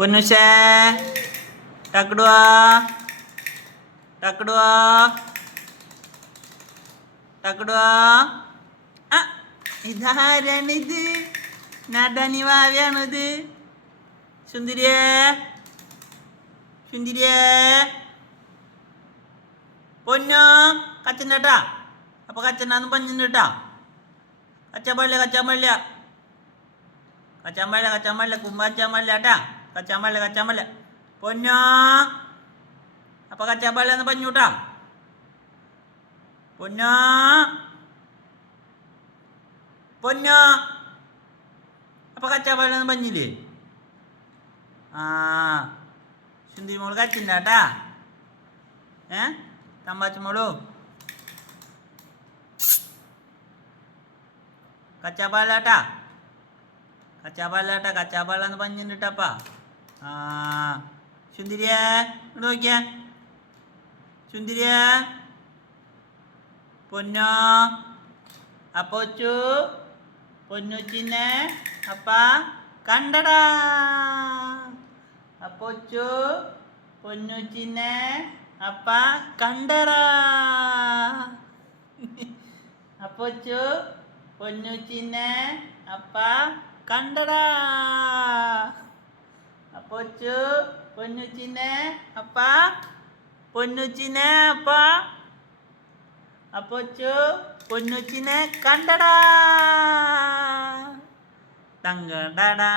പൊന്നുഷേ ടക്കടുവാ ടക്കടുവാ ടക്കടുവാ. ആ ഇതാരാണിത്? നടനി വാവയാണിത്. സുന്ദരിയേ സുന്ദരിയേ പൊന്നോ കച്ചൻ കേട്ടാ. അപ്പൊ കച്ചനാന്ന് പഞ്ഞിന് കേട്ടാ. കച്ചാൻ പാടില്ല കച്ചാൻ പാടില്ല കച്ചാൻ പാടില്ല കച്ചാൻ പാടില്ല കുമ്പ കച്ചാൻ പാടില്ല കേട്ടാ. കച്ചാൻ പാടില്ല കച്ചാൻ പാടില്ല പൊന്നോ. അപ്പൊ കച്ചാൻ പാടില്ലെന്ന് പഞ്ഞൂട്ടാ. പൊന്നോ പൊന്നോ അപ്പൊ കച്ചാൻ പാടില്ലെന്ന് പഞ്ഞില്ലേ. ആ സുന്ദരി മോള് കച്ചിണ്ട കേട്ടാ. തമ്പാച്ചു മോളു കച്ചാപ്പാലാട്ടാ കച്ചാപ്പാലാട്ടാ കച്ചാപ്പാലാന്ന് പഞ്ഞിട്ടാപ്പാ. ആ സുന്ദരിയേ ഇങ്ങോട്ട് നോക്കിയേ സുന്ദരിയേ പൊന്നോ. അപ്പോച്ചു പൊന്നുച്ചിനെ അപ്പ കണ്ടടാ. അപ്പോച്ചു പൊന്നുച്ചിനെ അപ്പ കണ്ടടാ. അപ്പോച്ചു പൊന്നുച്ചിനെ അപ്പ കണ്ടടാ. അപ്പോച്ചു പൊന്നുച്ചിനെ അപ്പ പൊന്നുച്ചിനെ അപ്പ അപ്പോച്ചു പൊന്നുച്ചിനെ കണ്ടടാ. തങ്കടടാ